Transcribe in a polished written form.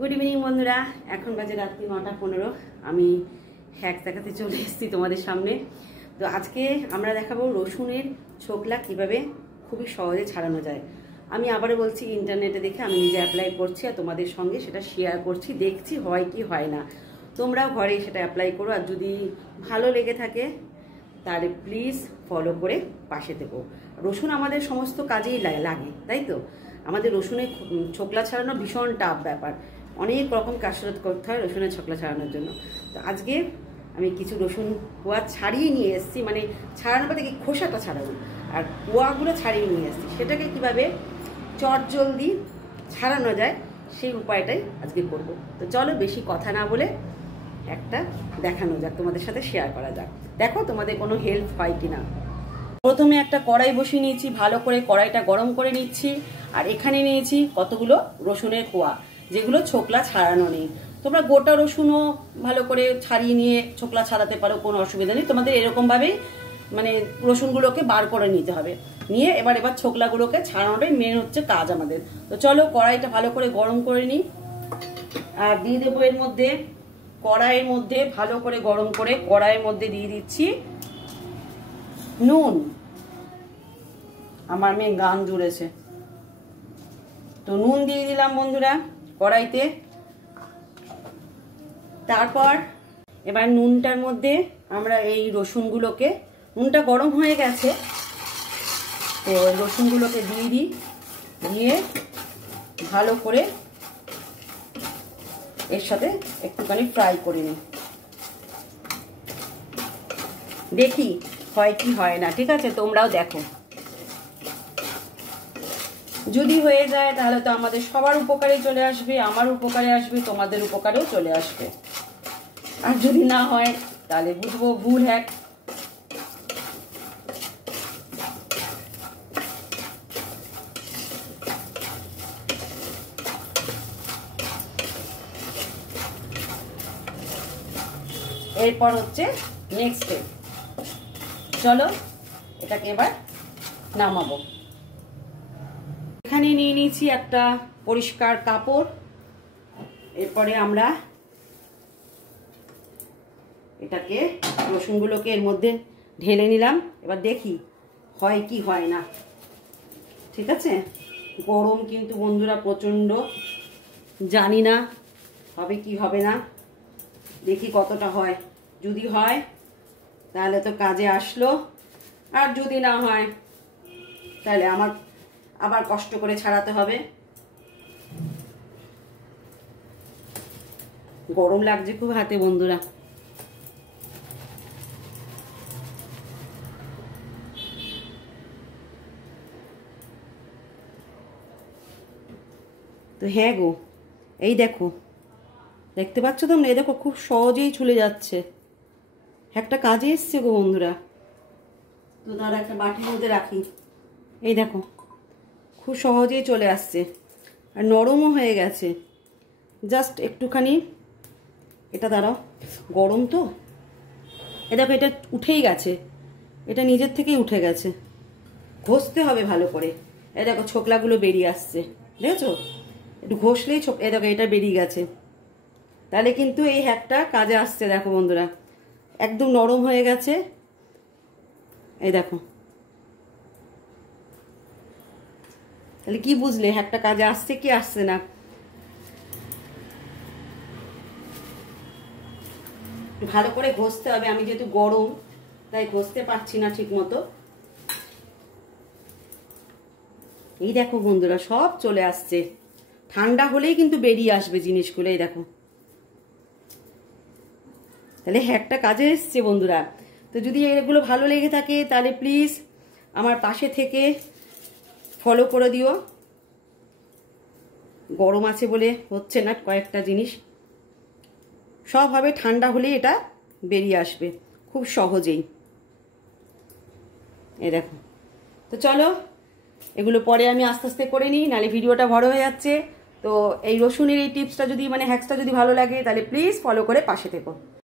Good evening বন্ধুরা, এখন বাজে রাত্রি 9:15। আমি হ্যাক দেখাতে চলে এসেছি তোমাদের সামনে। তো আজকে আমরা দেখাবো রসুনের ছোকলা কিভাবে খুবই সহজে ছাড়ানো যায়। আমি আবারও বলছি, ইন্টারনেটে দেখে আমি নিজে অ্যাপ্লাই করছি আর তোমাদের সঙ্গে সেটা শেয়ার করছি, দেখছি হয় কি হয় না। তোমরাও ঘরে সেটা অ্যাপ্লাই করো, আর যদি ভালো লেগে থাকে তাহলে প্লিজ ফলো করে পাশে দেবো। রসুন আমাদের সমস্ত কাজেই লাগে, তাই তো? আমাদের রসুনের ছোকলা ছাড়ানো ভীষণ টাফ ব্যাপার, অনেক রকম কাসরত করতে হয় রসুনের ছোকলা ছাড়ানোর জন্য। তো আজকে আমি কিছু রসুন কোয়া ছাড়িয়ে নিয়ে এসেছি, মানে ছাড়ানো বলতে কি, খোসাটা ছাড়ানো, আর কোয়াগুলো ছাড়িয়ে নিয়ে এসেছি। সেটাকে কিভাবে চটজলদি ছাড়ানো যায় সেই উপায়টাই আজকে করব। তো চলো বেশি কথা না বলে একটা দেখানো যাক, তোমাদের সাথে শেয়ার করা যাক। দেখো তোমাদের কোনো হেল্প হয় কিনা। প্রথমে একটা কড়াই বসিয়ে নিয়েছি, ভালো করে কড়াইটা গরম করে নিচ্ছি। আর এখানে নিয়েছি কতগুলো রসুনের কোয়া, যেগুলো ছোকলা ছাড়ানো নেই। তোমরা গোটা রসুনও ভালো করে ছাড়িয়ে নিয়ে ছোকলা ছাড়াতে পারো, কোনো অসুবিধা নেই। তোমাদের এরকমভাবেই মানে রসুনগুলোকে বার করে নিতে হবে, নিয়ে এবার ছোকলাগুলোকে ছাড়ানোটাই মেন হচ্ছে কাজ আমাদের। তো চলো কড়াইটা ভালো করে গরম করে নিই, আর দিয়ে দেবো এর মধ্যে, কড়াইয়ের মধ্যে ভালো করে গরম করে কড়াইয়ের মধ্যে দিয়ে দিচ্ছি নুন। আমার মেয়ে গান জুড়েছে, তো নুন দিয়ে দিলাম বন্ধুরা কড়াইতে। তারপর এবার নুনটার মধ্যে আমরা এই রসুনগুলোকে, নুনটা গরম হয়ে গেছে তো রসুনগুলোকে দিয়ে দিই, দিয়ে ভালো করে এর সাথে একটুখানি ফ্রাই করে নিই, দেখি হয় কি হয় না। ঠিক আছে, তোমরাও দেখো। যদি হয়ে যায় তাহলে তো আমাদের সবার উপকারে চলে আসবে, আমার উপকারে আসবে, তোমাদের উপকারেও চলে আসবে। আর যদি না হয় তাহলে বুঝবো ভুল হ্যাক। এরপর হচ্ছে নেক্সট স্টেপ। চলো এটাকে এবার নামাবো। এখানে নিয়ে নিয়েছি একটা পরিষ্কার কাপড়। এরপরে আমরা এটাকে রসুনগুলোকে এর মধ্যে ঢেলে নিলাম। এবার দেখি হয় কি হয় না। ঠিক আছে, গরম কিন্তু বন্ধুরা প্রচন্ড, জানি না হবে কি হবে না, দেখি কতটা হয়। যদি হয় তাহলে তো কাজে আসলো, আর যদি না হয় তাহলে আমার আবার কষ্ট করে ছাড়াতে হবে। গরম লাগছে খুব হাতে বন্ধুরা। তো হ্যাঁ গো, এই দেখো, দেখতে পাচ্ছ তোমরা? এই দেখো খুব সহজেই চলে যাচ্ছে, একটা কাজে এসছে গো বন্ধুরা। তো তার একটা বাটির মধ্যে রাখি, এই দেখো খুব সহজেই চলে আসছে, আর নরমও হয়ে গেছে। জাস্ট একটুখানি এটা দাঁড়াও, গরম তো, এ দেখো এটা উঠেই গেছে, এটা নিজের থেকেই উঠে গেছে। ঘষতে হবে ভালো করে। এ দেখো ছোকলাগুলো বেরিয়ে আসছে, দেখেছো? একটু ঘষলেই এ দেখো এটা বেরিয়ে গেছে। তাহলে কিন্তু এই হ্যাকটা কাজে আসছে। দেখো বন্ধুরা একদম নরম হয়ে গেছে, এই দেখো। তাহলে কি বুঝলে হ্যাকটা কাজে আসছে কি আসছে না? ভালো করে ঘষতে হবে। আমি যেহেতু গরম তাই ঘষতে পারছি না ঠিক মতো। এই দেখো বন্ধুরা সব চলে আসছে, ঠান্ডা হলেই কিন্তু বেরিয়ে আসবে জিনিসগুলো। এই দেখো, তাহলে হ্যাকটা কাজে এসছে বন্ধুরা। তো যদি এগুলো ভালো লেগে থাকে তাহলে প্লিজ আমার পাশে থেকে ফলো করে দিও। গরম আছে বলে হচ্ছে না কয়েকটা জিনিস, সব হবে ঠান্ডা হলেই এটা বেরিয়ে আসবে খুব সহজেই। এই দেখো, তো চলো এগুলো পরে আমি আস্তে আস্তে করে নিই, নাহলে ভিডিওটা বড় হয়ে যাচ্ছে। তো এই রসুনের এই টিপসটা যদি, মানে হ্যাকসটা যদি ভালো লাগে তাহলে প্লিজ ফলো করে পাশে থেকো।